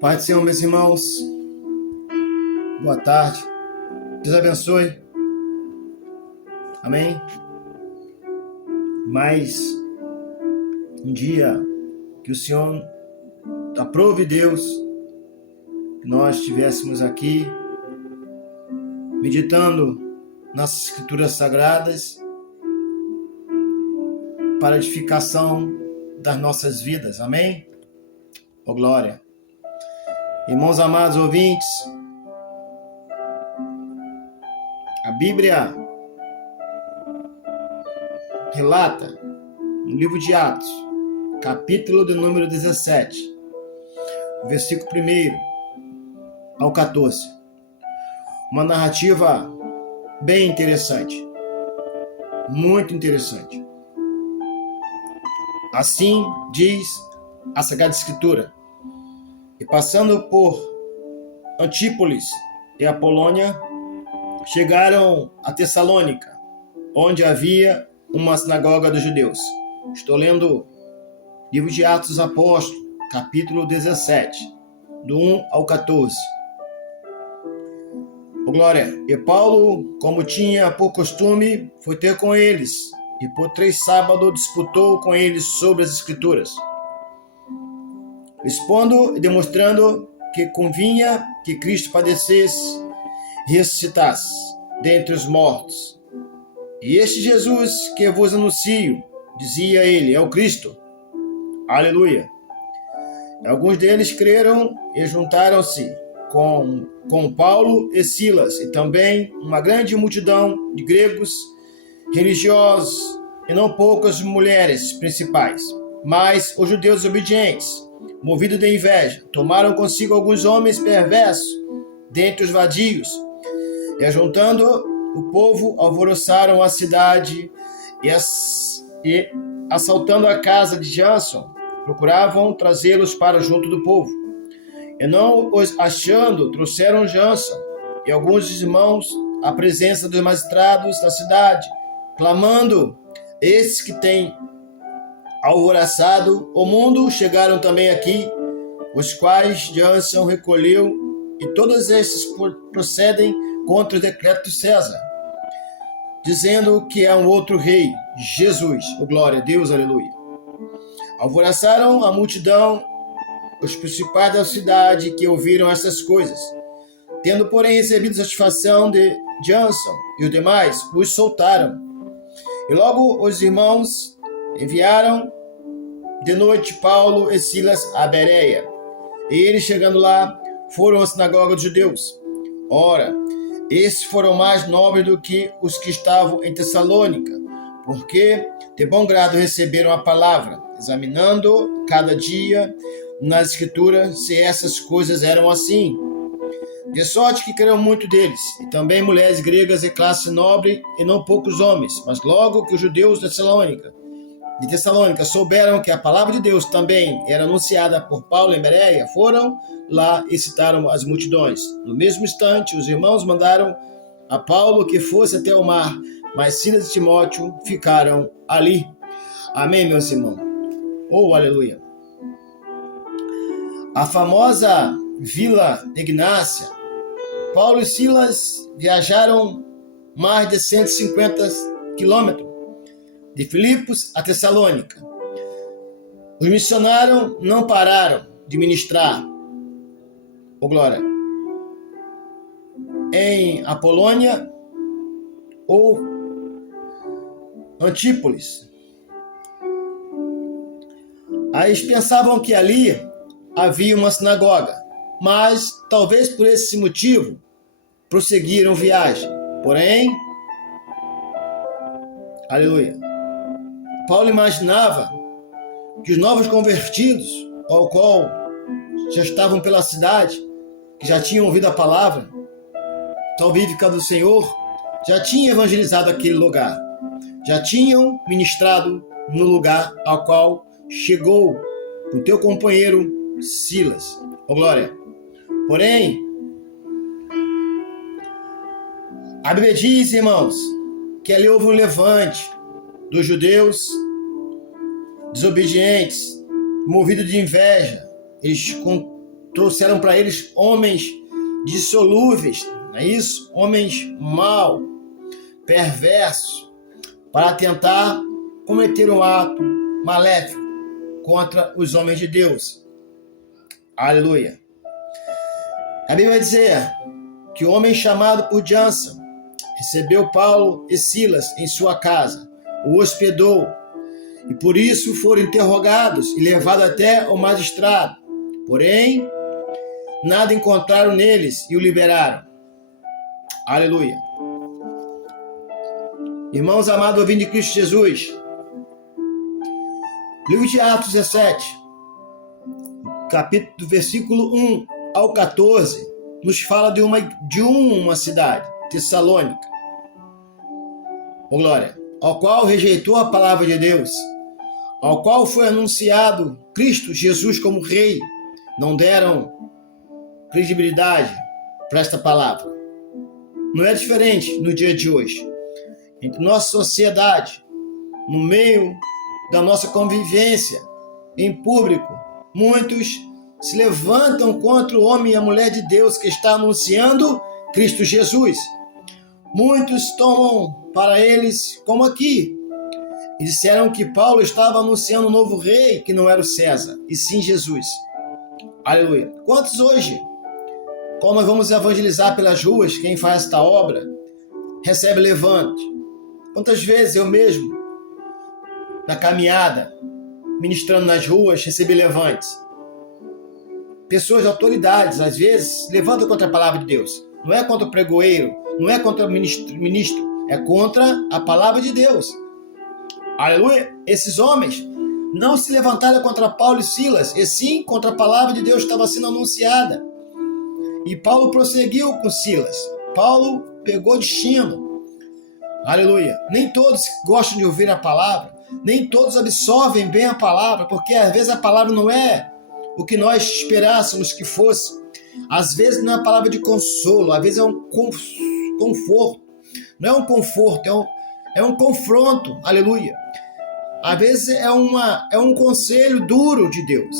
Pai do Senhor, meus irmãos, boa tarde, Deus abençoe, amém? Mais um dia que o Senhor aprove, Deus, que nós estivéssemos aqui meditando nas Escrituras Sagradas para a edificação das nossas vidas, amém? Ó glória! Irmãos amados ouvintes, a Bíblia relata no livro de Atos, capítulo de número 17, versículo 1 ao 14, uma narrativa bem interessante, muito interessante. Assim diz a Sagrada Escritura: e passando por Antípolis e Apolônia, chegaram a Tessalônica, onde havia uma sinagoga dos judeus. Estou lendo livro de Atos dos Apóstolos, capítulo 17, do 1 ao 14. Oh, glória! E Paulo, como tinha por costume, foi ter com eles, e por 3 sábados disputou com eles sobre as Escrituras, expondo e demonstrando que convinha que Cristo padecesse e ressuscitasse dentre os mortos. E este Jesus que vos anuncio, dizia ele, é o Cristo. Aleluia! E alguns deles creram e juntaram-se com Paulo e Silas, e também uma grande multidão de gregos religiosos, e não poucas mulheres principais. Mas os judeus obedientes, movidos de inveja, tomaram consigo alguns homens perversos dentre os vadios, e ajuntando o povo, alvoroçaram a cidade e assaltando a casa de Jason, procuravam trazê-los para junto do povo. E não os achando, trouxeram Jason e alguns irmãos à presença dos magistrados da cidade, clamando: esses que têm alvoroçado o mundo chegaram também aqui, os quais Jason recolheu, e todos estes procedem contra o decreto de César, dizendo que é um outro rei, Jesus. Oh, glória a Deus, aleluia! Alvoroçaram a multidão, os principais da cidade, que ouviram essas coisas. Tendo, porém, recebido satisfação de Jason e os demais, os soltaram. E logo os irmãos enviaram de noite Paulo e Silas a Bereia. E eles, chegando lá, foram à sinagoga dos judeus. Ora, esses foram mais nobres do que os que estavam em Tessalônica, porque de bom grado receberam a palavra, examinando cada dia nas Escrituras se essas coisas eram assim. De sorte que creram muito deles, e também mulheres gregas e classe nobre, e não poucos homens. Mas logo que os judeus de Tessalônica souberam que a palavra de Deus também era anunciada por Paulo em Bereia, foram lá e citaram as multidões. No mesmo instante, os irmãos mandaram a Paulo que fosse até o mar, mas Silas e Timóteo ficaram ali. Amém, meus irmãos? Oh, aleluia! A famosa Vila Ignácia, Paulo e Silas viajaram mais de 150 quilômetros de Filipos a Tessalônica. Os missionários não pararam de ministrar, oh glória, em Apolônia ou Antípolis. Aí eles pensavam que ali havia uma sinagoga, mas talvez por esse motivo prosseguiram viagem. Porém, aleluia, Paulo imaginava que os novos convertidos, ao qual já estavam pela cidade, que já tinham ouvido a palavra salvífica do Senhor, já tinham evangelizado aquele lugar, já tinham ministrado no lugar ao qual chegou o teu companheiro Silas. Oh, glória! Porém, a Bíblia diz, irmãos, que ali houve um levante dos judeus desobedientes, movidos de inveja. Eles trouxeram para eles homens dissolúveis, não é isso? Homens mau, perversos, para tentar cometer um ato maléfico contra os homens de Deus. Aleluia. A Bíblia vai dizer que o homem chamado por Jason recebeu Paulo e Silas em sua casa, o hospedou, e por isso foram interrogados e levados até o magistrado. Porém, nada encontraram neles e o liberaram. Aleluia. Irmãos amados, ouvintes de Cristo Jesus, livro de Atos 17, capítulo do versículo 1 ao 14, nos fala de uma cidade, Tessalônica, glória, ao qual rejeitou a palavra de Deus, ao qual foi anunciado Cristo Jesus como Rei. Não deram credibilidade para esta palavra. Não é diferente no dia de hoje. Entre nossa sociedade, no meio da nossa convivência, em público, muitos se levantam contra o homem e a mulher de Deus que está anunciando Cristo Jesus. Muitos tomam para eles como aqui. E disseram que Paulo estava anunciando um novo rei, que não era o César, e sim Jesus. Aleluia. Quantos hoje, quando nós vamos evangelizar pelas ruas, quem faz esta obra, recebe levante? Quantas vezes eu mesmo, na caminhada, ministrando nas ruas, recebi levantes? Pessoas de autoridades, às vezes, levantam contra a palavra de Deus. Não é contra o pregoeiro, não é contra o ministro, é contra a palavra de Deus. Aleluia! Esses homens não se levantaram contra Paulo e Silas, e sim contra a palavra de Deus que estava sendo anunciada. E Paulo prosseguiu com Silas. Paulo pegou destino. Aleluia! Nem todos gostam de ouvir a palavra, nem todos absorvem bem a palavra, porque às vezes a palavra não é o que nós esperássemos que fosse. Às vezes não é uma palavra de consolo, às vezes é um conforto. Não é um conforto, é um confronto. Aleluia! Às vezes é um conselho duro de Deus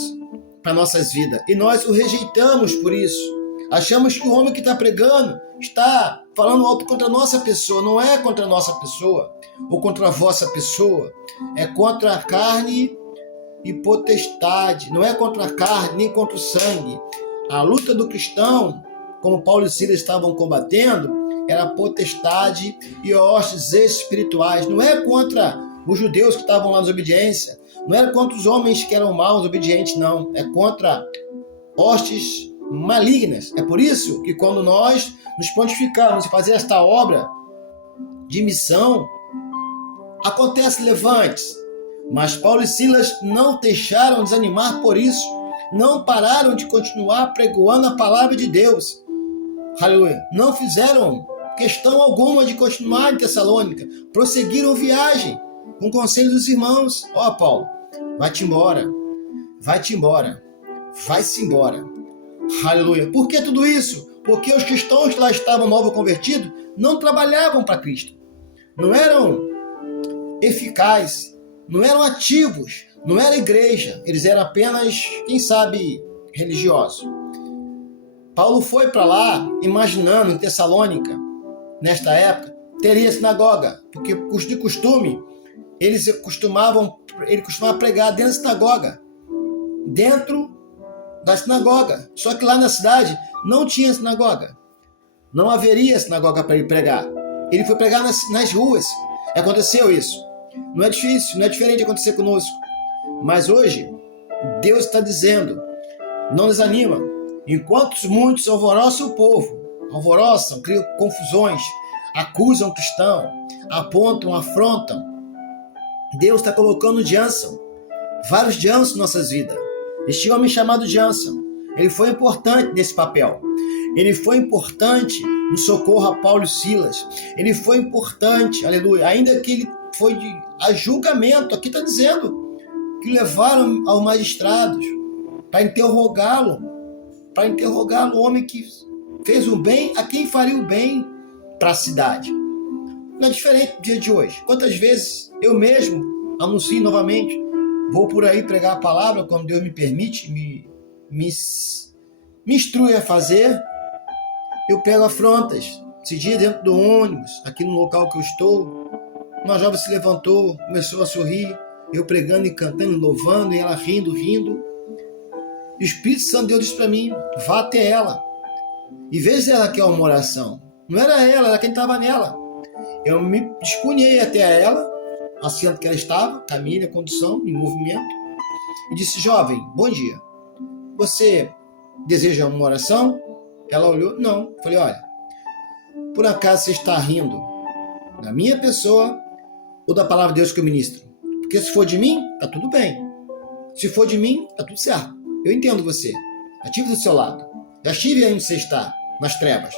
para nossas vidas, e nós o rejeitamos por isso. Achamos que o homem que está pregando está falando alto contra a nossa pessoa. Não é contra a nossa pessoa ou contra a vossa pessoa, é contra a carne e potestade. Não é contra a carne nem contra o sangue. A luta do cristão, como Paulo e Silas estavam combatendo, era potestade e hostes espirituais. Não é contra os judeus que estavam lá na desobediência, não era contra os homens que eram maus, obedientes, não. É contra hostes malignas. É por isso que quando nós nos pontificamos e fazer esta obra de missão, acontece levantes. Mas Paulo e Silas não deixaram desanimar por isso, não pararam de continuar pregoando a palavra de Deus. Aleluia! Não fizeram questão alguma de continuar em Tessalônica, prosseguiram viagem com o conselho dos irmãos. Ó, Paulo, vai-te embora, vai-te embora, vai-se embora. Aleluia! Por que tudo isso? Porque os cristãos que lá estavam novo convertidos não trabalhavam para Cristo, não eram eficazes, não eram ativos, não era igreja, eles eram apenas, quem sabe, religiosos. Paulo foi para lá imaginando em Tessalônica, nesta época, teria sinagoga, porque de costume ele costumava pregar dentro da sinagoga, só que lá na cidade não tinha sinagoga, não haveria sinagoga para ele pregar. Ele foi pregar nas ruas. Aconteceu isso. Não é difícil, não é diferente de acontecer conosco. Mas hoje, Deus está dizendo, não desanima. Enquanto muitos alvoroçam o povo, criam confusões, acusam o cristão, apontam, afrontam, Deus está colocando Jason, vários Jason em nossas vidas. Este homem chamado Jason, ele foi importante nesse papel. Ele foi importante no socorro a Paulo e Silas. Ele foi importante, aleluia, ainda que ele foi a julgamento, aqui está dizendo, que levaram aos magistrados para interrogá-lo, o homem que fez o bem a quem faria o bem para a cidade. Não é diferente do dia de hoje. Quantas vezes eu mesmo anuncio novamente, vou por aí pregar a palavra quando Deus me permite, me me instrui a fazer, eu pego afrontas. Esse dia, dentro do ônibus, aqui no local que eu estou, uma jovem se levantou, começou a sorrir, eu pregando e cantando, louvando, e ela rindo. E o Espírito Santo Deus disse para mim, vá até ela e veja se ela quer uma oração. Não era ela, era quem estava nela. Eu me dispunhei até ela, assento que ela estava, caminho, condução, em movimento, e disse, jovem, bom dia. Você deseja uma oração? Ela olhou, não. Falei, olha, por acaso você está rindo da minha pessoa ou da palavra de Deus que eu ministro? Porque se for de mim, tá tudo bem. Se for de mim, tá tudo certo. Eu entendo você. Já estive do seu lado. Já estive aí onde você está, nas trevas.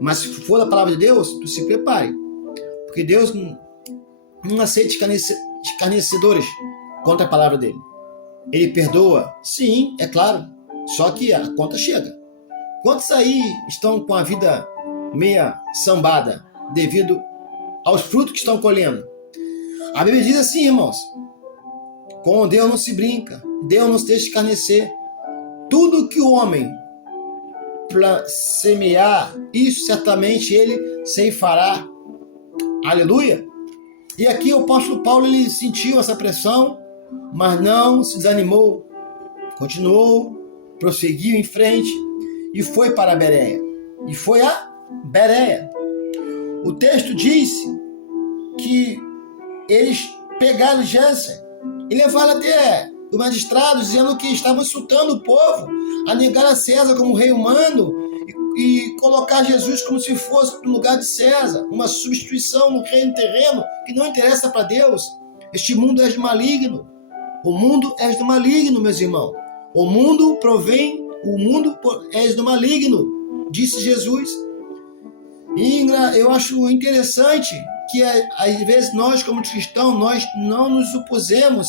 Mas se for da palavra de Deus, tu se prepare. Porque Deus não aceita escarnecedores contra a palavra dele. Ele perdoa? Sim, é claro. Só que a conta chega. Quantos aí estão com a vida meia sambada devido aos frutos que estão colhendo? A Bíblia diz assim, irmãos, com Deus não se brinca, Deus não se deixa escarnecer. Tudo que o homem semear, isso certamente ele ceifará. Aleluia! E aqui o apóstolo Paulo, ele sentiu essa pressão, mas não se desanimou. Continuou, prosseguiu em frente e foi para a Bereia. E foi a Bereia. O texto diz que eles pegaram Jansen e levaram até o magistrado, dizendo que estavam insultando o povo, a negar a César como rei humano e colocar Jesus como se fosse no lugar de César, uma substituição no reino terreno que não interessa para Deus. Este mundo é do maligno. O mundo é do maligno, meus irmãos. O mundo é do maligno, disse Jesus. E eu acho interessante que às vezes nós, como cristãos, nós não nos opusemos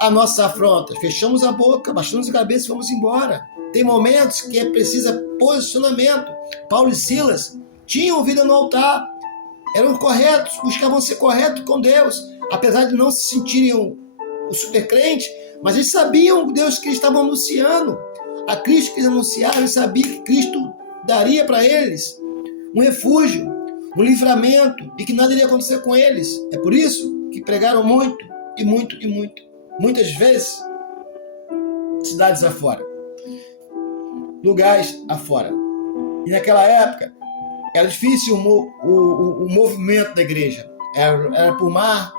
à nossa afronta. Fechamos a boca, baixamos a cabeça e vamos embora. Tem momentos que é preciso posicionamento. Paulo e Silas tinham vida no altar, eram corretos, buscavam ser corretos com Deus, apesar de não se sentirem o super crente, mas eles sabiam o Deus que eles estavam anunciando, a Cristo que eles anunciaram. Eles sabiam que Cristo daria para eles um refúgio, um livramento, e que nada iria acontecer com eles. É por isso que pregaram muito, e muito, e muito. Muitas vezes, cidades afora, lugares afora. E naquela época, era difícil o movimento da igreja. Era por mar,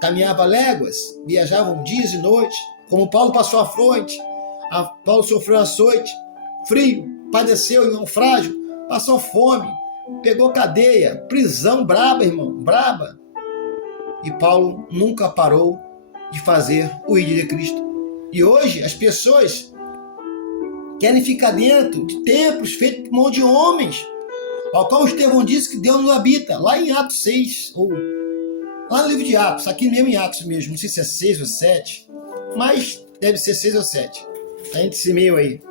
caminhava léguas, viajavam dias e noites. Como Paulo passou à fronte, Paulo sofreu açoite, frio, padeceu em naufrágio, passou fome, pegou cadeia, prisão braba, irmão, braba. E Paulo nunca parou de fazer o ID de Cristo. E hoje as pessoas querem ficar dentro de templos feitos por mão de homens, ao qual Estevão disse que Deus não habita, lá em Atos 6, ou lá no livro de Atos, aqui mesmo em Atos mesmo, não sei se é 6 ou 7, mas deve ser 6 ou 7, a gente esse meio aí.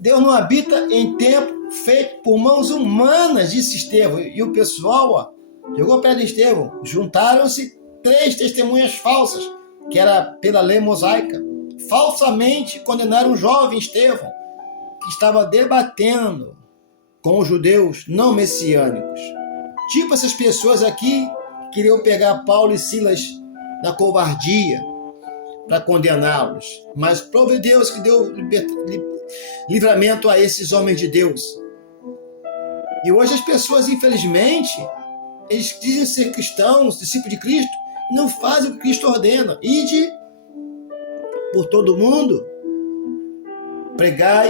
Deus não habita em templo feito por mãos humanas, disse Estevão. E o pessoal chegou perto de Estevão, juntaram-se 3 testemunhas falsas, que era pela lei mosaica, falsamente condenaram um jovem Estevão, que estava debatendo com os judeus não messiânicos. Tipo essas pessoas aqui que queriam pegar Paulo e Silas na covardia para condená-los. Mas prove Deus que deu livramento a esses homens de Deus. E hoje as pessoas, infelizmente, eles dizem ser cristãos, discípulos de Cristo, e não fazem o que Cristo ordena. Ide por todo mundo,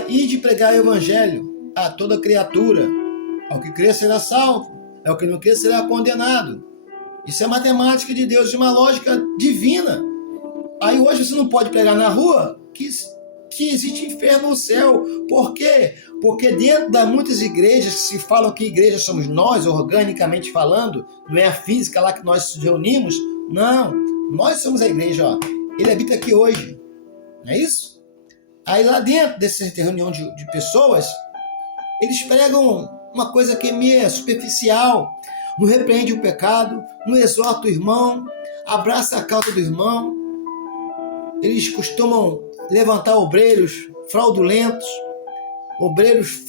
ide pregar o evangelho a toda criatura. Ao que crer será salvo, ao que não crer será condenado. Isso é matemática de Deus, de uma lógica divina. Aí hoje você não pode pregar na rua que existe inferno no céu. Por quê? Porque dentro das muitas igrejas que se falam que igrejas somos nós, organicamente falando, não é a física lá que nós nos reunimos. Não, nós somos a igreja, ó. Ele habita aqui hoje, não é isso? Aí lá dentro dessa reunião de pessoas, eles pregam uma coisa que é meio superficial, não repreende o pecado, não exorta o irmão, abraça a causa do irmão. Eles costumam levantar obreiros fraudulentos, obreiros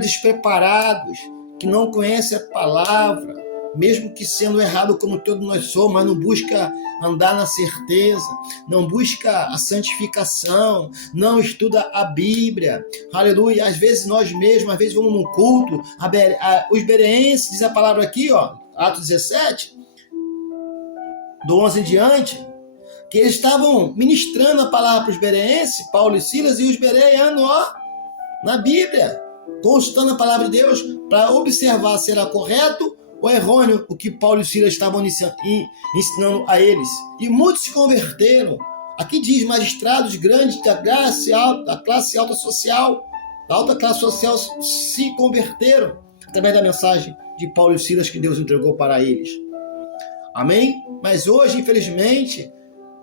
despreparados, que não conhecem a palavra, mesmo que sendo errado como todos nós somos, mas não busca andar na certeza, não busca a santificação, não estuda a Bíblia, aleluia. Às vezes nós mesmos, vamos num culto, os bereenses, diz a palavra aqui, ó, Atos 17, do 11 em diante, que eles estavam ministrando a palavra para os bereenses, Paulo e Silas, e os bereanos, ó, na Bíblia, consultando a palavra de Deus para observar se era correto ou errôneo o que Paulo e Silas estavam ensinando a eles. E muitos se converteram. Aqui diz, magistrados grandes da classe alta social, da alta classe social se converteram através da mensagem de Paulo e Silas que Deus entregou para eles. Amém? Mas hoje, infelizmente,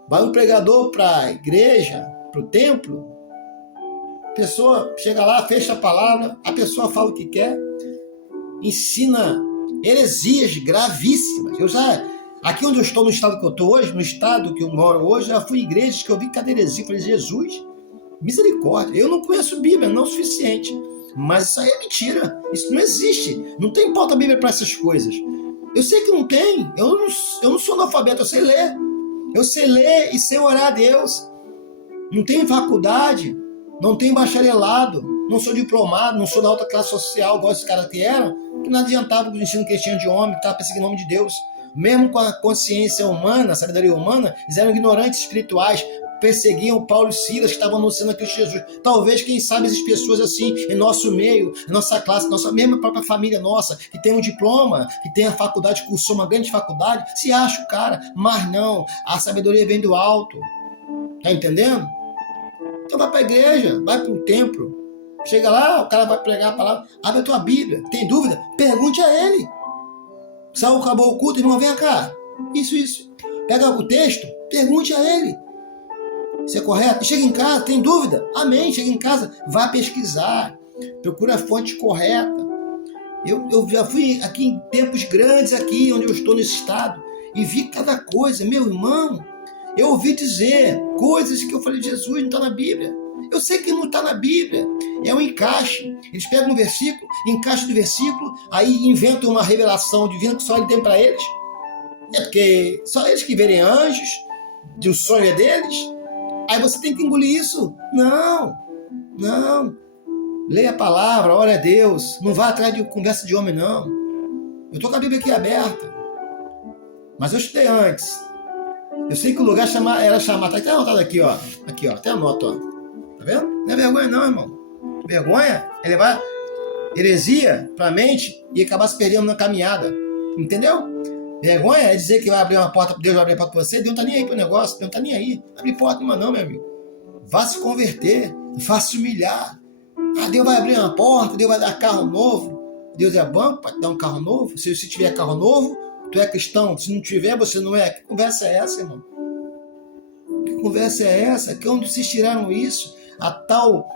vai um pregador para a igreja, para o templo, a pessoa chega lá, fecha a palavra, a pessoa fala o que quer, ensina heresias gravíssimas. Aqui onde eu estou, no estado que eu estou hoje, no estado que eu moro hoje, já fui em igrejas que eu vi cada heresia. Falei, Jesus, misericórdia. Eu não conheço Bíblia, não é o suficiente. Mas isso aí é mentira. Isso não existe. Não tem pauta Bíblia para essas coisas. Eu sei que não tem. Eu não sou analfabeto, eu sei ler. Eu sei ler e sei orar a Deus. Não tenho faculdade, não tenho bacharelado, não sou diplomado, não sou da alta classe social, igual esses caras que eram, que não adiantava com o ensino que eles tinham de homem, que estava perseguindo o nome de Deus. Mesmo com a consciência humana, a sabedoria humana, eles eram ignorantes espirituais, perseguiam Paulo e Silas, que estavam anunciando a Cristo Jesus. Talvez, quem sabe, essas pessoas assim, em nosso meio, em nossa classe, nossa mesma própria família nossa, que tem um diploma, que tem a faculdade, cursou uma grande faculdade, se acha o cara, mas não, a sabedoria vem do alto. Tá entendendo? Então vai para a igreja, vai para o templo, chega lá, o cara vai pregar a palavra, abre a tua Bíblia, tem dúvida? Pergunte a ele. Saiu, acabou o culto, irmão, vem cá. Isso. Pega o texto, pergunte a ele. Isso é correto? Chega em casa, tem dúvida? Amém, chega em casa, vá pesquisar, procura a fonte correta. Eu já fui aqui em tempos grandes, aqui onde eu estou nesse estado, e vi cada coisa, meu irmão. Eu ouvi dizer coisas que eu falei, Jesus, não está na Bíblia. Eu sei que não está na Bíblia. É um encaixe. Eles pegam um versículo, encaixam no versículo, aí inventam uma revelação divina que só ele tem para eles. É porque só eles que verem anjos, o sonho é deles. Aí você tem que engolir isso. Não. Leia a palavra, ore a Deus. Não vá atrás de conversa de homem, não. Eu estou com a Bíblia aqui aberta. Mas eu estudei antes. Eu sei que o lugar era chamar, tá até anotado aqui, ó. Aqui, ó, até anoto, ó. Tá vendo? Não é vergonha não, irmão. Vergonha é levar heresia pra mente e acabar se perdendo na caminhada. Entendeu? Vergonha é dizer que vai abrir uma porta, Deus vai abrir a porta pra você, Deus não tá nem aí pro negócio, Deus não tá nem aí. Abre porta nenhuma não, meu amigo. Vá se converter, vá se humilhar. Deus vai abrir uma porta, Deus vai dar carro novo. Deus é bom para te dar um carro novo. Se tiver carro novo, tu é cristão. Se não tiver, você não é. Que conversa é essa, irmão? Que conversa é essa? Que onde vocês tiraram isso? A tal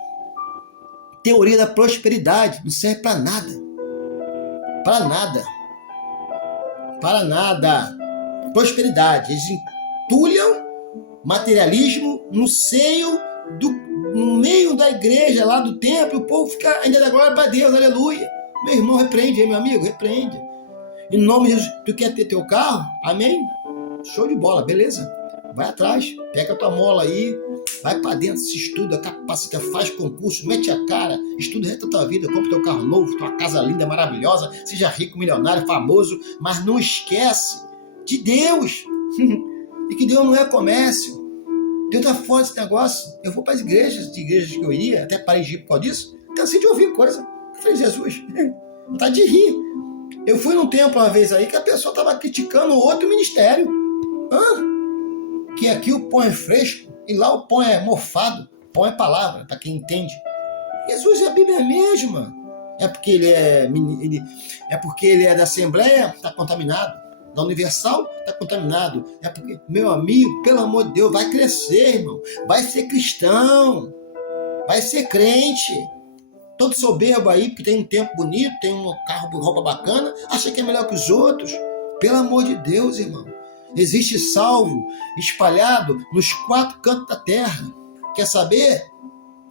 teoria da prosperidade não serve para nada. Para nada. Para nada. Prosperidade. Eles entulham materialismo no meio da igreja, lá do templo, o povo fica ainda da glória para Deus, aleluia. Meu irmão, repreende, meu amigo, repreende. Em nome de Jesus, tu quer ter teu carro? Amém? Show de bola, beleza? Vai atrás, pega a tua mola aí, vai para dentro, se estuda, capacita, faz concurso, mete a cara, estuda o resto da tua vida, compra teu carro novo, tua casa linda, maravilhosa, seja rico, milionário, famoso, mas não esquece de Deus. E que Deus não é comércio. Deus está fora desse negócio. Eu vou para as igrejas que eu iria, até parei de ir por causa disso, cansei de ouvir coisa. Eu falei, Jesus, vontade de rir. Eu fui num templo uma vez aí que a pessoa estava criticando outro ministério. Que aqui o pão é fresco e lá o pão é mofado. Pão é palavra, para quem entende. Jesus é a Bíblia mesma. É porque ele é da Assembleia, está contaminado. Da Universal, está contaminado. É porque, meu amigo, pelo amor de Deus, vai crescer, irmão. Vai ser cristão. Vai ser crente. Todo soberbo aí, porque tem um tempo bonito, tem um carro, roupa bacana, acha que é melhor que os outros. Pelo amor de Deus, irmão. Existe salvo espalhado nos 4 cantos da terra. Quer saber?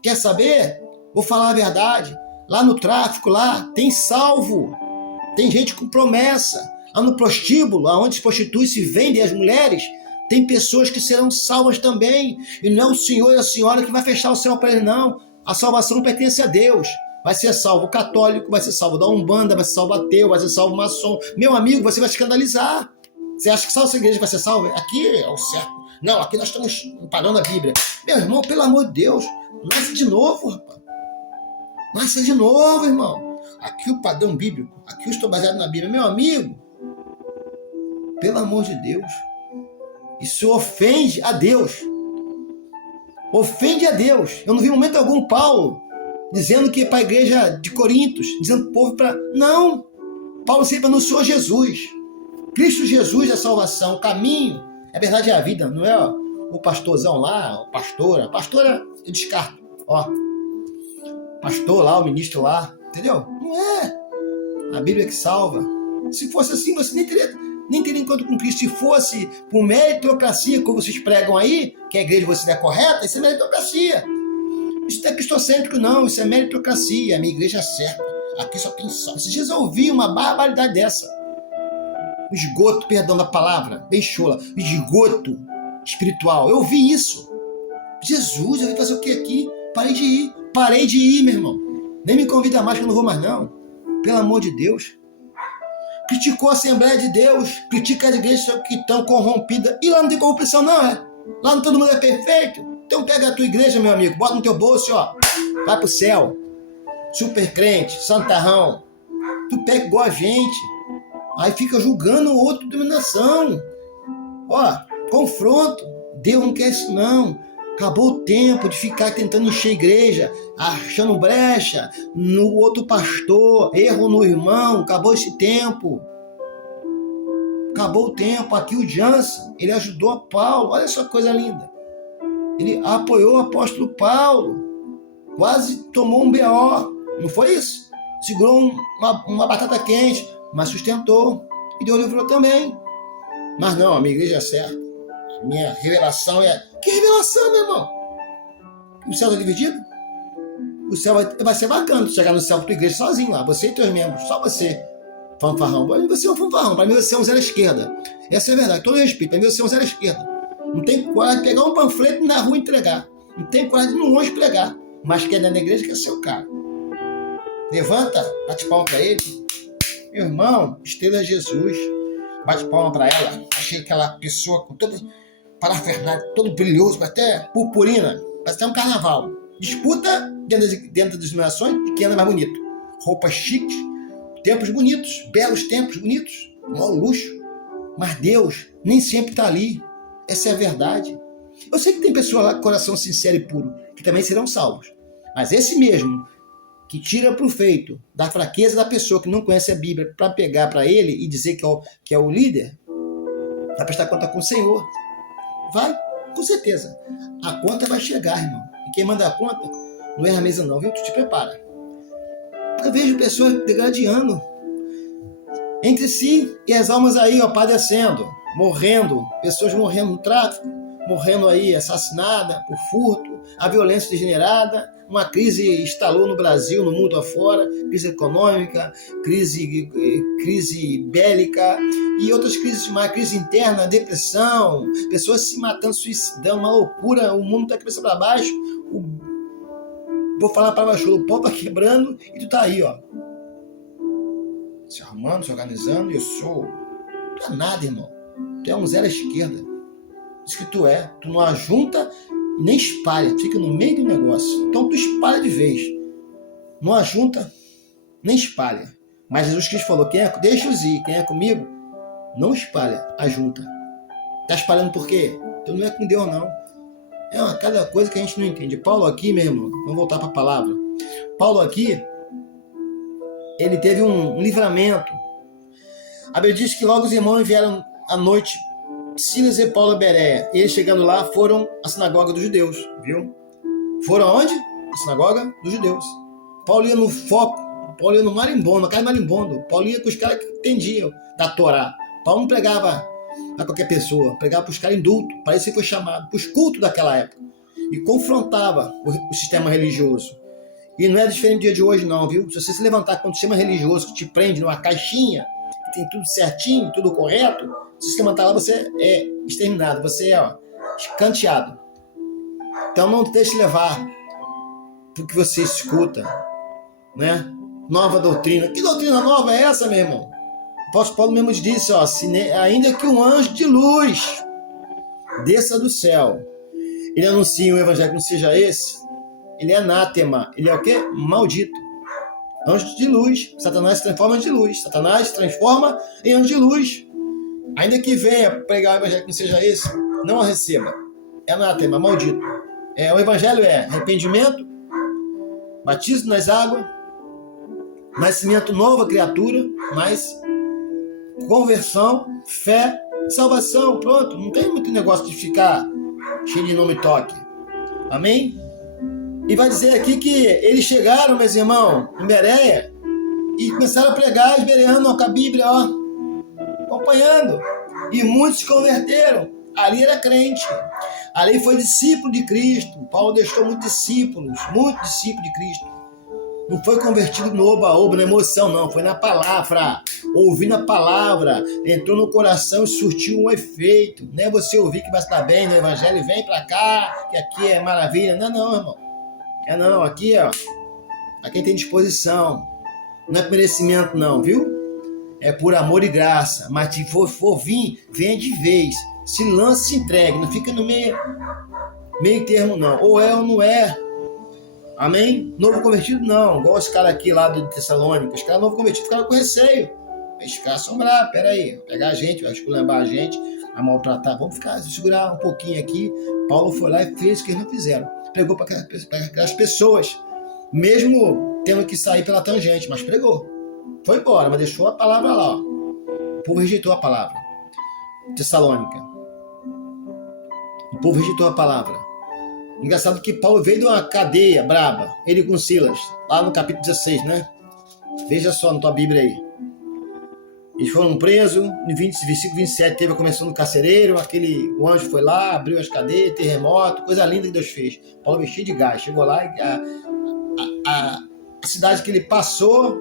Quer saber? Vou falar a verdade. Lá no tráfico, lá, tem salvo. Tem gente com promessa. Lá no prostíbulo, onde os prostituem se vendem as mulheres, tem pessoas que serão salvas também. E não é o senhor e a senhora que vai fechar o céu para ele, não. A salvação pertence a Deus. Vai ser salvo católico, vai ser salvo da Umbanda, vai ser salvo ateu, vai ser salvo maçom. Meu amigo, você vai se escandalizar. Você acha que só a sua igreja vai ser salva? Aqui é o certo. Não, aqui nós estamos parando a Bíblia. Meu irmão, pelo amor de Deus, nasce de novo, rapaz. Nasce de novo, irmão. Aqui o padrão bíblico, aqui eu estou baseado na Bíblia. Meu amigo, pelo amor de Deus, isso ofende a Deus. Ofende a Deus. Eu não vi em momento algum Paulo dizendo que para a igreja de Corintos, dizendo para o povo para... Não! Paulo sempre anunciou Jesus. Cristo Jesus é a salvação, o caminho, a verdade é a vida. Não é o pastorzão lá, o pastora. Pastora eu descarto. Ó, pastor lá, o ministro lá. Entendeu? Não é. A Bíblia é que salva. Se fosse assim, você nem teria encontro com Cristo. Se fosse por meritocracia, como vocês pregam aí, que a igreja de vocês é correta, isso é meritocracia. Isso não é cristocêntrico, não. Isso é meritocracia. A minha igreja é certa. Aqui só tem salvo. Esses dias eu ouvi uma barbaridade dessa. O esgoto, perdão da palavra, bem chola. O esgoto espiritual. Eu ouvi isso. Jesus, eu vim fazer o que aqui? Parei de ir, meu irmão. Nem me convida mais que eu não vou mais, não. Pelo amor de Deus. Criticou a Assembleia de Deus, critica as igrejas que estão corrompidas. E lá não tem corrupção, não, é? Lá não todo mundo é perfeito. Então pega a tua igreja, meu amigo, bota no teu bolso, ó. Vai pro céu. Super crente, santarrão. Tu pega igual a gente. Aí fica julgando outra denominação. Ó, confronto. Deus não quer isso, não. Acabou o tempo de ficar tentando encher a igreja, achando brecha no outro pastor, erro no irmão. Acabou esse tempo. Acabou o tempo. Aqui o Jansen, ele ajudou a Paulo. Olha só que coisa linda. Ele apoiou o apóstolo Paulo. Quase tomou um BO. Não foi isso? Segurou uma batata quente, mas sustentou. E Deus livrou também. Mas não, a minha igreja é certa. A minha revelação é... Que revelação, meu irmão? O céu está dividido? O céu vai ser bacana chegar no céu com a tua igreja sozinho lá. Você e teus membros. Só você. Fanfarrão. Para mim você é um fanfarrão. Para mim você é um zero à esquerda. Essa é a verdade. Todo respeito. Para mim você é um zero à esquerda. Não tem coragem de pegar um panfleto na rua e entregar. Não tem coragem de ir no longe pregar. Mas quer ir na igreja, quer ser o cara. Levanta, bate palma para ele. Meu irmão, estrela é Jesus. Bate palma para ela. Achei aquela pessoa com todo parafernália, todo brilhoso, até purpurina. Parece até um carnaval. Disputa dentro das denominações de quem anda mais bonito. Roupas chiques, templos bonitos, belos templos bonitos, maior luxo. Mas Deus nem sempre está ali. Essa é a verdade. Eu sei que tem pessoas lá com coração sincero e puro, que também serão salvos. Mas esse mesmo, que tira proveito da fraqueza da pessoa que não conhece a Bíblia para pegar para ele e dizer que é o líder, vai prestar conta com o Senhor. Vai, com certeza. A conta vai chegar, irmão. E quem manda a conta não erra a mesa não, viu? Tu te prepara. Eu vejo pessoas degradando entre si e as almas aí, ó, padecendo, morrendo, pessoas morrendo no tráfico, morrendo aí assassinada por furto, a violência degenerada, uma crise instalou no Brasil, no mundo afora, crise econômica, crise bélica e outras crises mais, crise interna, depressão, pessoas se matando, suicidando, uma loucura, o mundo está cabeça para baixo, vou falar para baixo, o pau está quebrando e tu tá aí, ó, se arrumando, se organizando, e eu sou, tu é nada, irmão, tu é um zero à esquerda, isso que tu é, tu não ajunta nem espalha, fica no meio do negócio. Então tu espalha de vez. Não ajunta, nem espalha. Mas Jesus Cristo falou, deixa-os ir, quem é comigo, não espalha, ajunta. Tá espalhando por quê? Então não é com Deus, não. É cada coisa que a gente não entende. Paulo aqui, meu irmão, vamos voltar para a palavra. Paulo aqui, ele teve um livramento. A Bíblia diz que logo os irmãos vieram à noite, Silas e Paulo a Bereia. E eles chegando lá foram à sinagoga dos judeus, viu? Foram aonde? A sinagoga dos judeus. Paulo ia no foco, Paulo ia no marimbondo, na casa de marimbondo. Paulo ia com os caras que entendiam da Torá. Paulo não pregava a qualquer pessoa, pregava para os caras indultos, para isso que foi chamado, para os cultos daquela época. e confrontava o sistema religioso. E não é diferente do dia de hoje não, viu? Se você se levantar contra o sistema religioso que te prende numa caixinha, que tem tudo certinho, tudo correto, se você se levantar lá, você é exterminado, você é escanteado. Então não deixe levar pro que você escuta, né? Nova doutrina. Que doutrina nova é essa, meu irmão? O apóstolo Paulo mesmo disse, ainda que um anjo de luz desça do céu, ele anuncia um evangelho que não seja esse, ele é anátema, ele é o quê? Maldito. Anjo de luz, Satanás se transforma em anjo de luz, Satanás se transforma em anjo de luz. Ainda que venha pregar o evangelho que não seja esse, não a receba. É anátema, maldito. O evangelho é arrependimento, batismo nas águas, nascimento, nova criatura, mas conversão, fé, salvação, pronto. Não tem muito negócio de ficar cheio de nome e toque. Amém? E vai dizer aqui que eles chegaram, meus irmãos, em Bereia, e começaram a pregar, esbereando com a Bíblia, acompanhando. E muitos se converteram. Ali era crente. Ali foi discípulo de Cristo. Paulo deixou muitos discípulos de Cristo. Não foi convertido no oba-oba, na emoção, não. Foi na palavra. Ouvindo a palavra. Entrou no coração e surtiu um efeito. Não é você ouvir que vai estar bem no evangelho, vem pra cá, que aqui é maravilha. Não, irmão. Não, aqui quem tem disposição. Não é merecimento, não, viu? É por amor e graça. Mas se for vir, venha de vez. Se lança, se entregue. Não fica no meio termo, não. Ou é ou não é. Amém? Novo convertido, não. Igual os caras aqui lá de Tessalônica. Os caras novo convertidos ficaram com receio. Os caras são bravos. Peraí. Vai pegar a gente, vai esculambar a gente, vai maltratar. Vamos segurar um pouquinho aqui. Paulo foi lá e fez o que eles não fizeram. Pregou para aquelas pessoas. Mesmo tendo que sair pela tangente. Mas pregou. Foi embora, mas deixou a palavra lá. O povo rejeitou a palavra. Tessalônica. O povo rejeitou a palavra. Engraçado que Paulo veio de uma cadeia braba, ele com Silas, lá no capítulo 16, né? Veja só na tua Bíblia aí. Eles foram presos, no versículo 27 teve a convenção do carcereiro, o anjo foi lá, abriu as cadeias, terremoto, coisa linda que Deus fez. Paulo veio cheio de gás, chegou lá e a cidade que ele passou,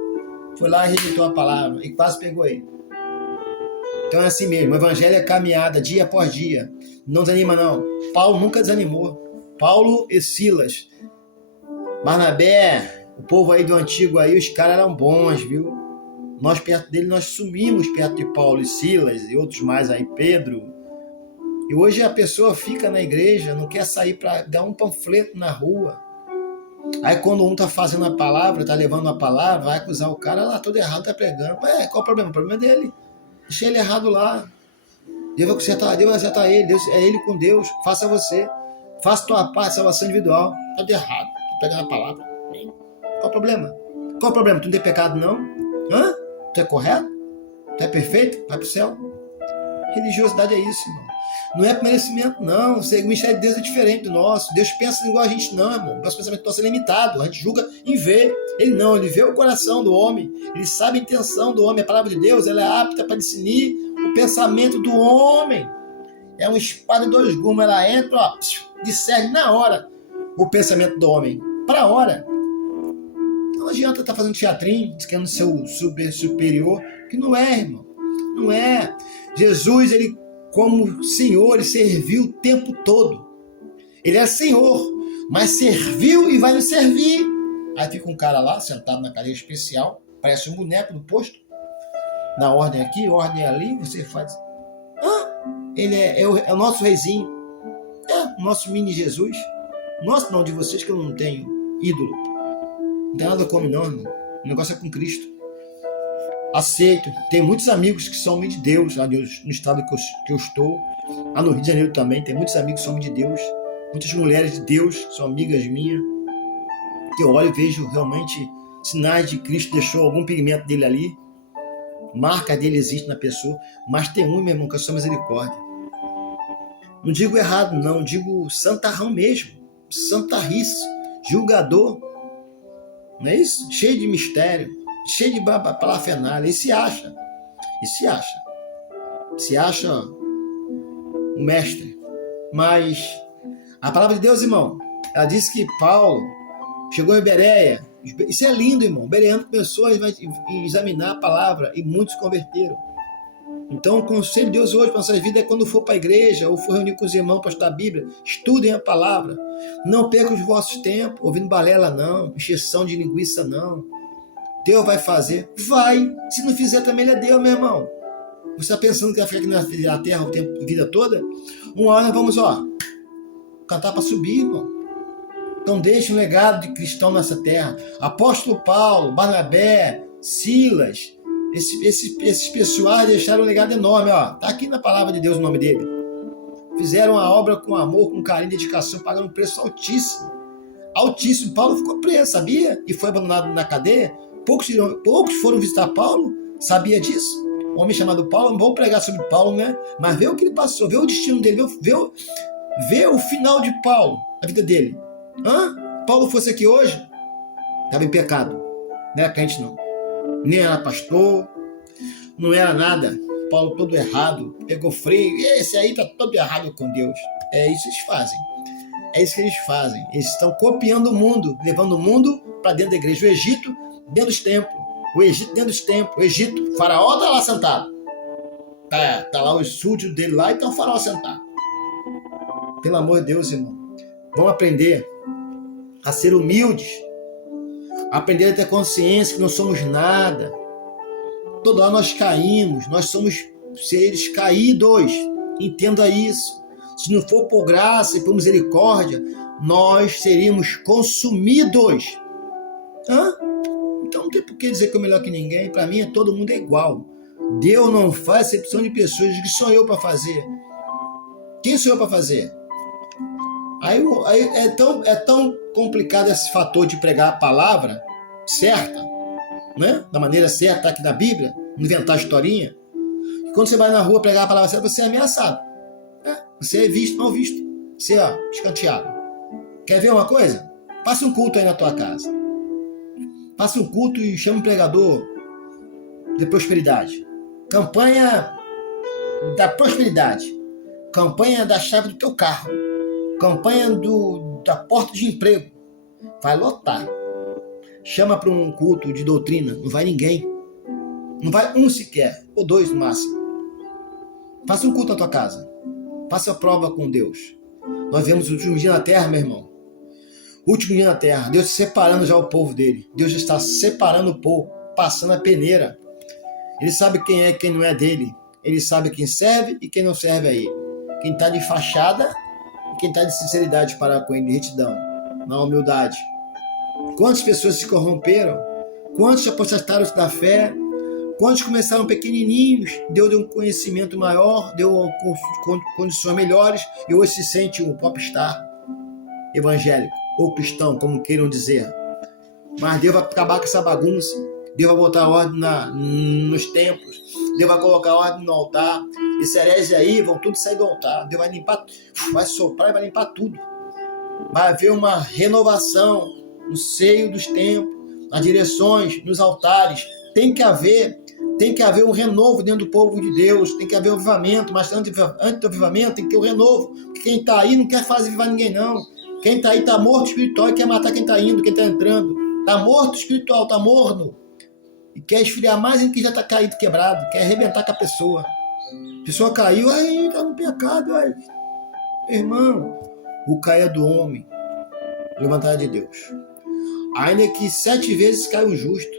foi lá e rejeitou a palavra e quase pegou ele. Então é assim mesmo, o evangelho é caminhada dia após dia. Não desanima não. Paulo nunca desanimou. Paulo e Silas. Barnabé, o povo aí do antigo aí, os caras eram bons, viu? Nós perto dele, nós sumimos perto de Paulo e Silas e outros mais aí, Pedro. E hoje a pessoa fica na igreja, não quer sair para dar um panfleto na rua. Aí quando um tá fazendo a palavra, tá levando a palavra, vai acusar o cara, lá, todo errado, tá pregando. Qual o problema? O problema é dele. Deixa ele errado lá. Deus vai acertar ele. Deus, é ele com Deus. Faça você. Faça tua parte, salvação individual. Tá de errado. Tô pegando a palavra. Qual o problema? Qual o problema? Tu não tem pecado, não? Tu é correto? Tu é perfeito? Vai pro céu. Religiosidade é isso, irmão. Não é merecimento, não. O ministério de Deus é diferente do nosso. Deus pensa igual a gente, não, irmão. O nosso pensamento nosso é limitado. A gente julga em ver. Ele não, ele vê o coração do homem. Ele sabe a intenção do homem. A palavra de Deus, ela é apta para discernir o pensamento do homem. É uma espada de dois gumes. Ela entra, discerne na hora o pensamento do homem. Para a hora. Não adianta estar fazendo teatrinho, querendo ser o superior, que não é, irmão. Não é. Jesus, ele como Senhor, ele serviu o tempo todo. Ele é Senhor, mas serviu e vai nos servir. Aí fica um cara lá, sentado na cadeira especial, parece um boneco do posto. Na ordem aqui, ordem ali, você faz. Ele é o nosso reizinho. O nosso mini Jesus. Nosso não, de vocês, que eu não tenho ídolo. Não tem nada como não, irmão. O negócio é com Cristo. Aceito. Tem muitos amigos que são homens de Deus, lá no estado que eu estou. Lá no Rio de Janeiro também, tem muitos amigos que são homens de Deus. Muitas mulheres de Deus são amigas minhas. Que eu olho e vejo realmente sinais de Cristo, deixou algum pigmento dele ali. Marca dele existe na pessoa. Mas tem um, meu irmão, que é só misericórdia. Não digo errado, não. Digo santarrão mesmo. Santarrice. Julgador. Não é isso? Cheio de mistério. Cheio de parafernália. E se acha. Se acha um mestre. Mas A palavra de Deus, irmão, ela diz que Paulo chegou em Bereia. Isso é lindo, irmão. Bereano começou a examinar a palavra e muitos se converteram. Então, o conselho de Deus hoje para a nossa vida é quando for para a igreja ou for reunir com os irmãos para estudar a Bíblia, estudem a palavra. Não percam os vossos tempos ouvindo balela, não. Encheção de linguiça, não. Deus vai fazer? Vai. Se não fizer, também ele é Deus, meu irmão. Você está pensando que vai ficar aqui na terra o tempo, a vida toda? Uma hora nós vamos, cantar para subir, irmão. Então deixe um legado de cristão nessa terra. Apóstolo Paulo, Barnabé, Silas, esses pessoais deixaram um legado enorme. Está aqui na palavra de Deus o nome dele. Fizeram a obra com amor, com carinho, dedicação, pagando um preço altíssimo. Altíssimo. Paulo ficou preso, sabia? E foi abandonado na cadeia. Poucos foram visitar Paulo, sabia disso? Um homem chamado Paulo, não vou pregar sobre Paulo, né? Mas vê o que ele passou, vê o destino dele, vê o final de Paulo, a vida dele. Paulo fosse aqui hoje, estava em pecado. Não era crente, não. Nem era pastor, não era nada. Paulo todo errado, pegou freio. Esse aí está todo errado com Deus. É isso que eles fazem. É isso que eles fazem. Eles estão copiando o mundo, levando o mundo para dentro da igreja. O Egito, dentro dos templos. O Egito, dentro dos templos. O Egito, o faraó está lá sentado. Tá lá o súdito dele lá e está o faraó sentado. Pelo amor de Deus, irmão. Vamos aprender a ser humildes. Aprender a ter consciência que não somos nada. Toda hora nós caímos. Nós somos seres caídos. Entenda isso. Se não for por graça e por misericórdia, nós seríamos consumidos. Então não tem por que dizer que eu melhor que ninguém. Para mim, todo mundo é igual. Deus não faz acepção de pessoas. Que sou eu para fazer? Quem sou eu para fazer? Aí é tão complicado esse fator de pregar a palavra certa, né? Da maneira certa aqui na Bíblia, inventar a historinha. E quando você vai na rua pregar a palavra certa, você é ameaçado. Você é visto, mal visto. Você é escanteado. Quer ver uma coisa? Faça um culto aí na tua casa. Faça um culto e chame um pregador de prosperidade. Campanha da prosperidade. Campanha da chave do teu carro. Campanha da porta de emprego. Vai lotar. Chama para um culto de doutrina. Não vai ninguém. Não vai um sequer. Ou dois no máximo. Faça um culto na tua casa. Faça a prova com Deus. Nós vemos o último dia na terra, meu irmão. O último dia na terra. Deus separando já o povo dele. Deus já está separando o povo. Passando a peneira. Ele sabe quem é e quem não é dele. Ele sabe quem serve e quem não serve a ele. Quem está de fachada e quem está de sinceridade para com ele, de retidão, na humildade. Quantas pessoas se corromperam? Quantos apostataram da fé? Quantos começaram pequenininhos? Deus deu um conhecimento maior, deu condições melhores e hoje se sente um popstar evangélico ou cristão, como queiram dizer. Mas Deus vai acabar com essa bagunça. Deus vai botar ordem nos templos. Deus vai colocar ordem no altar. Esse herege aí vão tudo sair do altar. Deus vai limpar, vai soprar e vai limpar tudo. Vai haver uma renovação no seio dos templos, nas direções, nos altares. Tem que haver um renovo dentro do povo de Deus. Tem que haver um avivamento, mas antes do avivamento tem que ter um renovo. Porque quem está aí não quer fazer avivar ninguém, não. Quem está aí está morto espiritual e quer matar quem está indo, quem está entrando. Está morto espiritual, está morno. E quer esfriar mais do que já está caído, quebrado. Quer arrebentar com a pessoa. A pessoa caiu, aí está no pecado. Aí. Irmão, o cair é do homem, levantar de Deus. Ainda que 7 vezes caia o justo,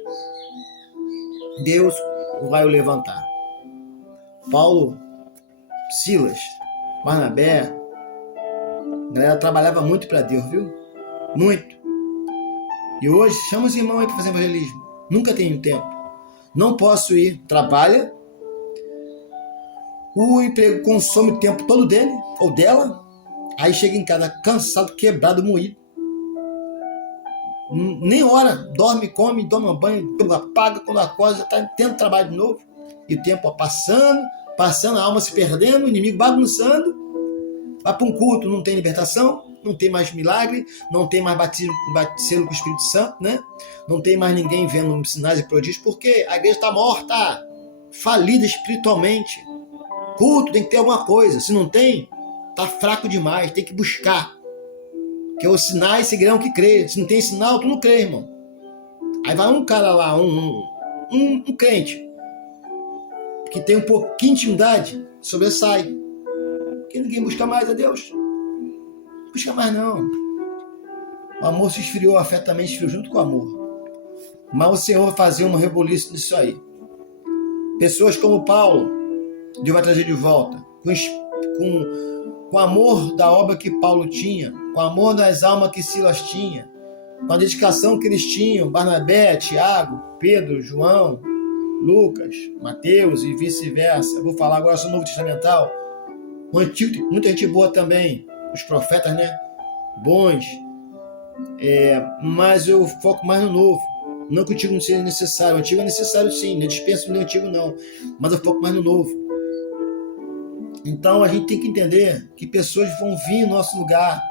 Deus vai o levantar. Paulo, Silas, Barnabé, a galera trabalhava muito para Deus, viu? Muito. E hoje, chama os irmãos aí para fazer evangelismo. Nunca tenho tempo. Não posso ir. Trabalha. O emprego consome o tempo todo dele ou dela. Aí chega em casa cansado, quebrado, moído. Nem hora. Dorme, come, toma banho, apaga quando acorda, já está tendo trabalho de novo. E o tempo passando, a alma se perdendo, o inimigo bagunçando. Vai para um culto, não tem libertação. Não tem mais milagre, não tem mais batismo com o Espírito Santo, né? Não tem mais ninguém vendo sinais e prodígios, porque a igreja está morta, falida espiritualmente. Culto tem que ter alguma coisa, se não tem, está fraco demais, tem que buscar. Que os sinais seguirão que crê. Se não tem sinal, tu não crê, irmão. Aí vai um cara lá, um crente, que tem um pouquinho de intimidade, sobressai. Porque ninguém busca mais a Deus. Não busca mais, não. O amor se esfriou, a fé também esfriou junto com o amor. Mas o Senhor vai fazer um reboliço nisso aí. Pessoas como Paulo, Deus vai trazer de volta, com o amor da obra que Paulo tinha, com o amor das almas que Silas tinha, com a dedicação que eles tinham, Barnabé, Tiago, Pedro, João, Lucas, Mateus e vice-versa. Eu vou falar agora sobre o Novo Testamental. O Antigo, muita gente boa também, os profetas, né? Bons. Mas eu foco mais no Novo. Não que o Antigo não seja necessário. O Antigo é necessário sim, não dispenso do Antigo não. Mas eu foco mais no Novo. Então a gente tem que entender que pessoas vão vir no nosso lugar.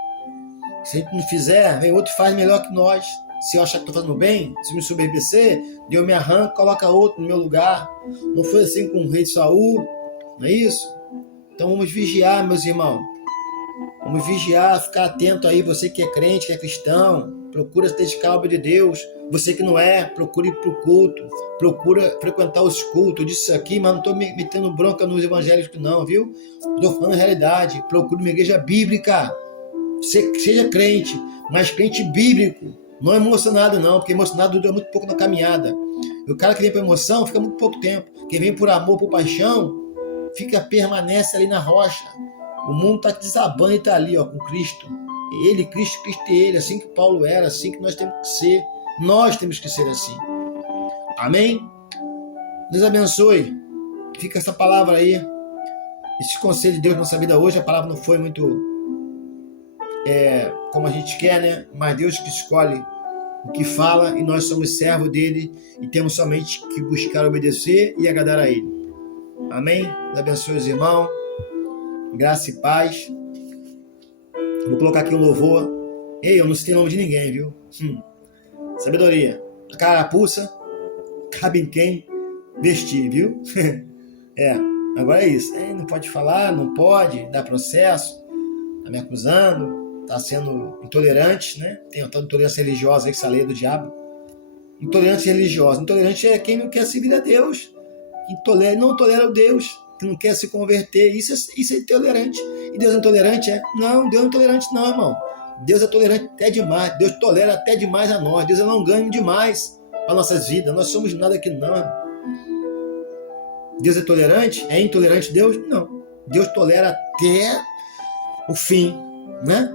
Se a gente não fizer, vem outro faz melhor que nós. Se eu achar que estou fazendo bem, se me soberbecer, Deus me arranca, coloca outro no meu lugar. Não foi assim com o rei Saul, não é isso? Então vamos vigiar, meus irmãos. Vamos vigiar, ficar atento aí, você que é crente, que é cristão, procura se dedicar à obra de Deus. Você que não é, procure ir para o culto, procura frequentar os cultos. Eu disse isso aqui, mas não estou metendo bronca nos evangélicos não, viu? Estou falando a realidade. Procure uma igreja bíblica. Você seja crente, mas crente bíblico. Não emocionado não, porque emocionado dura muito pouco na caminhada. E o cara que vem por emoção fica muito pouco tempo. Quem vem por amor, por paixão, permanece ali na rocha. O mundo está desabando e está ali, ó, com Cristo. Ele, Cristo, Cristo e ele. Assim que Paulo era, assim que nós temos que ser. Nós temos que ser assim. Amém? Deus abençoe. Fica essa palavra aí. Esse conselho de Deus na nossa vida hoje. A palavra não foi muito como a gente quer, né? Mas Deus que escolhe o que fala e nós somos servos dele e temos somente que buscar obedecer e agradar a ele. Amém? Deus abençoe os irmãos. Graça e paz. Vou colocar aqui um louvor. Ei, eu não citei o nome de ninguém, viu? Sabedoria. A carapuça cabe em quem vestir, viu? Agora é isso. Não pode falar, não pode, dá processo. Tá me acusando, tá sendo intolerante, né? Tem uma tal de intolerância religiosa aí que essa lei é do diabo. Intolerância religiosa. Intolerante é quem não quer servir a Deus. Não tolera o Deus, que não quer se converter. Isso é intolerante. E Deus é intolerante? Não, Deus não é intolerante não, irmão. Deus é tolerante até demais. Deus tolera até demais a nós. Deus é longânimo demais para nossas vidas. Nós somos nada aqui não, irmão. Deus é tolerante? É intolerante Deus? Não. Deus tolera até o fim, né?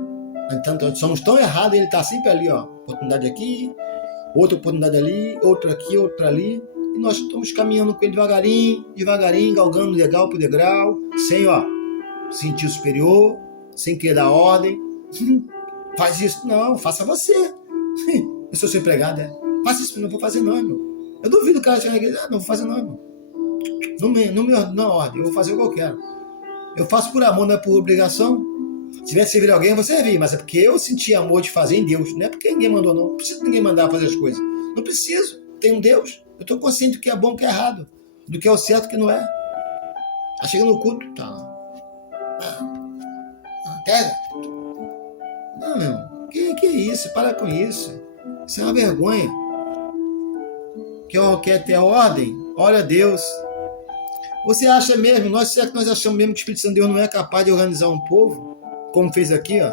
Então, somos tão errados, ele está sempre ali, ó. Oportunidade aqui, outra oportunidade ali, outra aqui, outra ali. E nós estamos caminhando com ele devagarinho, galgando degrau por degrau, sem, sentir superior, sem querer dar ordem. Faz isso, não, faça você. Eu sou seu empregado, faça isso, não vou fazer não, irmão. Eu duvido o cara chegar na igreja, não vou fazer não, irmão. Não me ordem, ordem, eu vou fazer o que eu quero. Eu faço por amor, não é por obrigação. Se tivesse servir alguém, eu vou servir, mas é porque eu senti amor de fazer em Deus. Não é porque ninguém mandou, não. Não precisa ninguém mandar fazer as coisas. Não preciso. Tem um Deus. Eu estou consciente do que é bom, do que é errado. Do que é o certo, do que não é. Tá chegando no culto. Tá. Pega. Não, meu irmão. Que é isso? Para com isso. Isso é uma vergonha. Quer ter ordem? Olha a Deus. Você acha mesmo, será que nós achamos mesmo que o Espírito Santo de Deus não é capaz de organizar um povo? Como fez aqui, ó.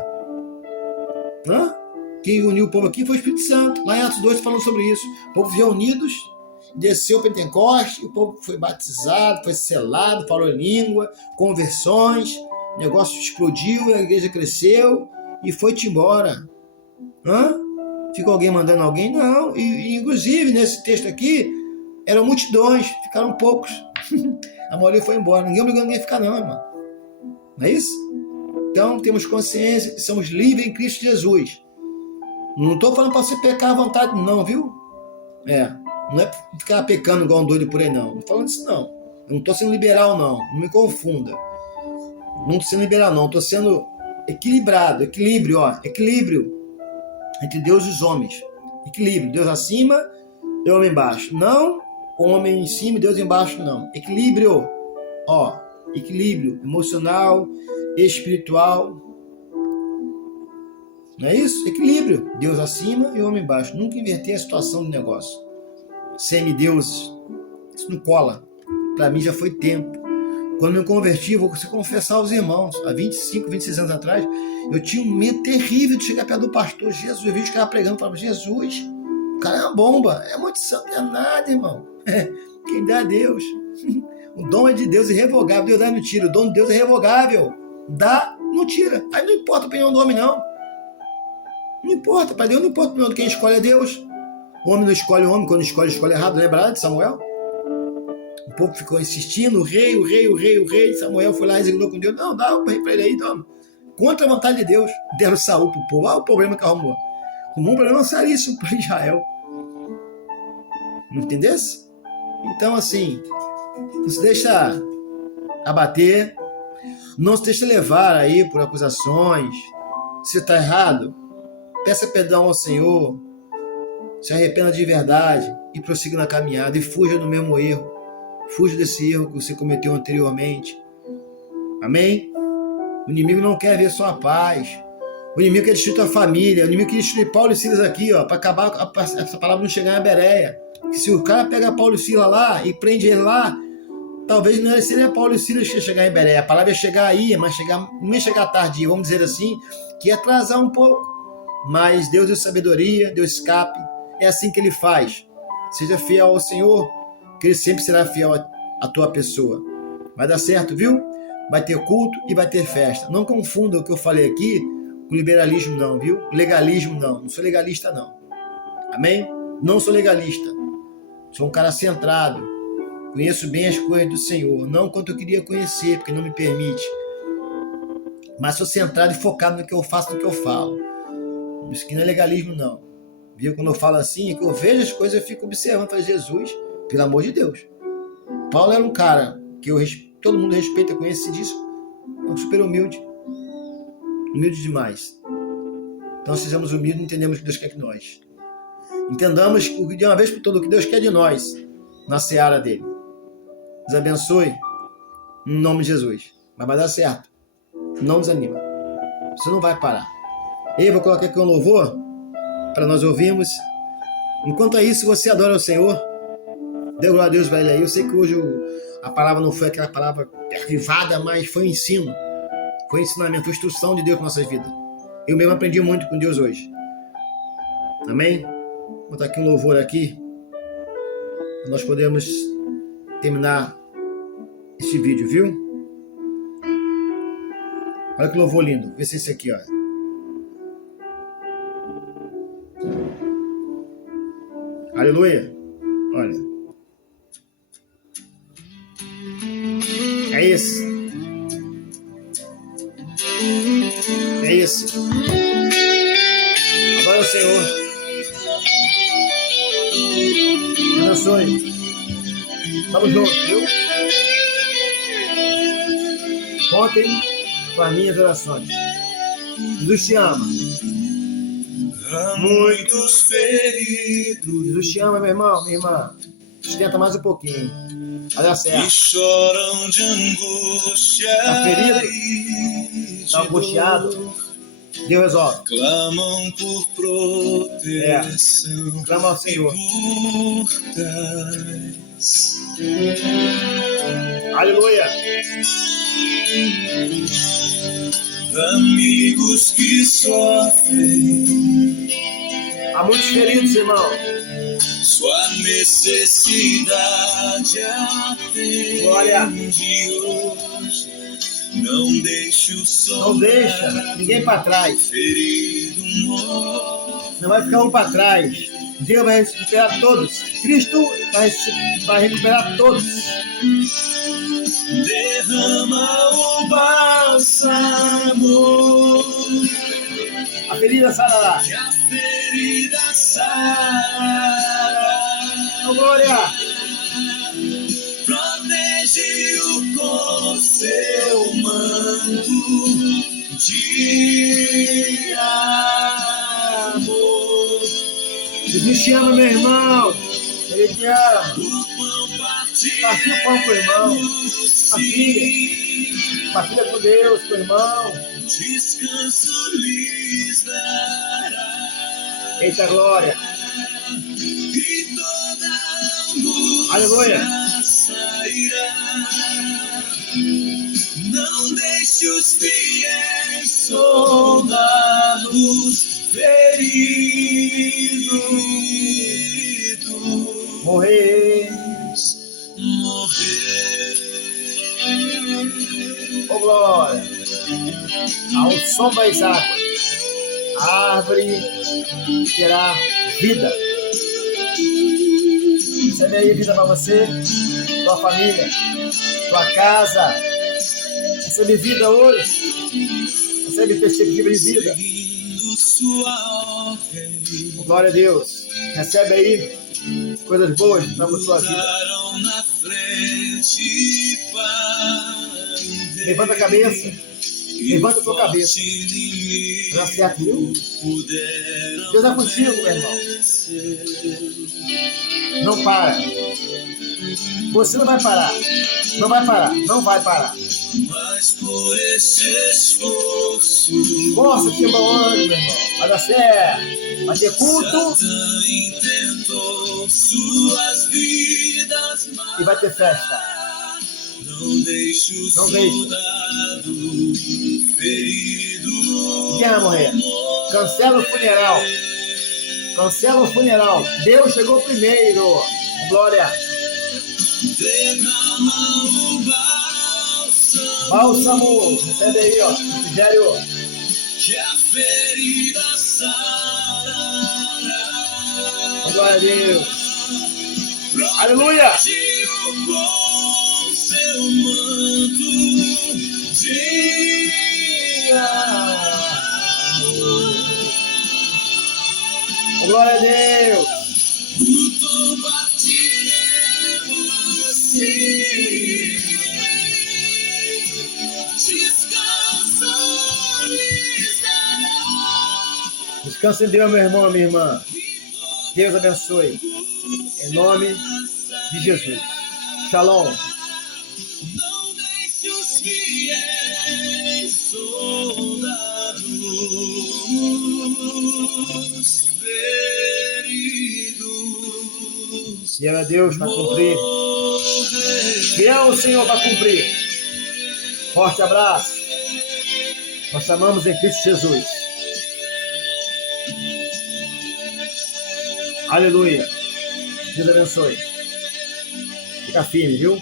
Quem uniu o povo aqui foi o Espírito Santo. Lá em Atos 2 falando sobre isso. O povo veio unidos, desceu o Pentecoste, o povo foi batizado, foi selado, falou em língua, conversões, o negócio explodiu, a igreja cresceu e foi-te embora. Ficou alguém mandando alguém? Não. E inclusive, nesse texto aqui, eram multidões, ficaram poucos. A maioria foi embora. Ninguém obrigou ninguém a ficar não, irmão. Não é isso? Então, temos consciência que somos livres em Cristo Jesus. Não estou falando para você pecar à vontade, não, viu? Não é ficar pecando igual um doido por aí, não. Não estou falando disso, não. Eu não estou sendo liberal, não. Não me confunda. Não estou sendo liberal, não. Estou sendo equilibrado. Equilíbrio entre Deus e os homens. Equilíbrio. Deus acima e homem embaixo. Não homem em cima e Deus embaixo, não. Equilíbrio. Equilíbrio emocional, espiritual. Não é isso? Equilíbrio. Deus acima e o homem embaixo. Nunca inverter a situação do negócio. Semideuses. Isso não cola. Para mim já foi tempo. Quando me converti, vou confessar aos irmãos, há 25, 26 anos atrás, eu tinha um medo terrível de chegar perto do pastor Jesus. Eu vi os caras pregando, falava, Jesus, o cara é uma bomba, é muito santo, não é nada, irmão. Quem dá é Deus. O dom é de Deus irrevogável. Deus dá e não tira. O dom de Deus é irrevogável. Dá, não tira. Aí não importa a opinião do homem, não. Não importa, para Deus não importa a opinião de quem escolhe é Deus. O homem não escolhe o homem, quando escolhe errado. Lembra de Samuel? O povo ficou insistindo, o rei. Samuel foi lá e resignou com Deus. Não, dá um rei para ele aí, toma. Contra a vontade de Deus. Deram Saul para o povo. Olha o problema que arrumou. Arrumou um problema seríssimo para Israel. Não entendesse? Então, assim, não se deixa abater, não se deixa levar aí por acusações. Se está errado, peça perdão ao Senhor, se arrependa de verdade e prossiga na caminhada e fuja do mesmo erro. Fuja desse erro que você cometeu anteriormente. Amém? O inimigo não quer ver sua paz. O inimigo quer destruir tua família. O inimigo quer destruir Paulo e Silas aqui, ó, para acabar essa palavra não chegar em Bereia. Que se o cara pega Paulo e Silas lá e prende ele lá, talvez não seria Paulo e Silas que ia chegar em Bereia. A palavra ia chegar aí, mas não ia chegar tarde, vamos dizer assim, que ia atrasar um pouco. Mas Deus deu sabedoria, deu escape. É assim que ele faz. Seja fiel ao Senhor, que ele sempre será fiel à tua pessoa. Vai dar certo, viu? Vai ter culto e vai ter festa. Não confunda o que eu falei aqui com liberalismo não, viu? Legalismo não. Não sou legalista não. Amém? Não sou legalista. Sou um cara centrado. Conheço bem as coisas do Senhor. Não quanto eu queria conhecer, porque não me permite. Mas sou centrado e focado no que eu faço, no que eu falo. Isso aqui não é legalismo não. Viu? Quando eu falo assim, é que eu vejo as coisas, eu fico observando. Falo, Jesus, pelo amor de Deus. Paulo era um cara que todo mundo respeita, conhece disso. É um super humilde. Humilde demais. Então sejamos humildes e entendemos o que Deus quer de nós. Entendamos de uma vez por todas o que Deus quer de nós na seara dele. Deus abençoe em nome de Jesus. Mas vai dar certo. Não desanima. Você não vai parar. Eu vou colocar aqui um louvor para nós ouvirmos. Enquanto é isso, você adora o Senhor. Dê glória a Deus para ele aí. Eu sei que hoje a palavra não foi aquela palavra privada, mas foi ensino. Foi ensinamento, foi instrução de Deus para nossas vidas. Eu mesmo aprendi muito com Deus hoje. Amém? Vou botar aqui um louvor aqui. Para nós podermos terminar este vídeo, viu? Olha que louvor lindo. Vê se é esse aqui, olha. Aleluia. Olha. É esse. É esse. Adora o Senhor. Abençoe. Tamo junto, viu? Contem com as minhas orações. Jesus te ama. Há muitos feridos. Jesus te ama, meu irmão, minha irmã. Sustenta mais um pouquinho. Vai dar certo. Que choram de angústia. Tá ferido? Tá angustiado? Deus resolve. Clamam por proteção. Clama ao Senhor. Aleluia. Amigos que sofrem. Há muitos feridos, irmão. Sua necessidade Glória. atende hoje. Não deixe o sol. Não deixa ninguém para trás. Ferido morre. Não vai ficar um para trás. Deus vai recuperar todos. Cristo vai recuperar todos. Derrama o bálsamo. A ferida sarará. Que a ferida sarará. Glória. Protege-o com seu manto de amor. Jesus te ama, meu irmão. Ele te ama. O pão Partilha o pão com o irmão. Partilha com Deus, com o irmão. descanso lhes dará. Eita glória! E toda angústia Aleluia! sairá. Não deixe os fiéis soldados feridos Morrer! morrer. Oh glória! Ao som das águas, a árvore terá vida. Recebe aí vida para você, tua família, tua casa. Recebe vida hoje. Recebe perspectiva de vida. Seguindo sua ordem, Glória a Deus. Recebe aí coisas boas para a tua vida. ficaram na frente para Levanta a cabeça. Levanta a tua cabeça. Dá certo, viu? Deus é contigo, meu irmão. Não para. Você não vai parar. Não vai parar. Não vai parar. Mas por esse esforço, Força-te, irmão, meu irmão. Vai dar certo. Vai ter culto Satã intentou suas vidas, e vai ter festa. não deixe o Não deixe. soldado ferido Quem vai morrer? Cancela o funeral. Cancela o funeral. Deus chegou primeiro. Glória. derrama o Bálsamo. Recebe aí, ó. Refrigério. que a ferida sarará. Glória a Deus. Aleluia. Protege-o com seu manto de Glória a Deus. luto partiremos sim. Descanso lhes dará. Descanse em Deus, meu irmão, minha irmã. Deus abençoe. Em nome de Jesus. Shalom. Não deixe os fiéis soldados feridos Fiel é Deus para cumprir. Fiel é o Senhor para cumprir. Forte abraço. Nós chamamos em Cristo Jesus. Aleluia. Deus abençoe. Fica firme, viu?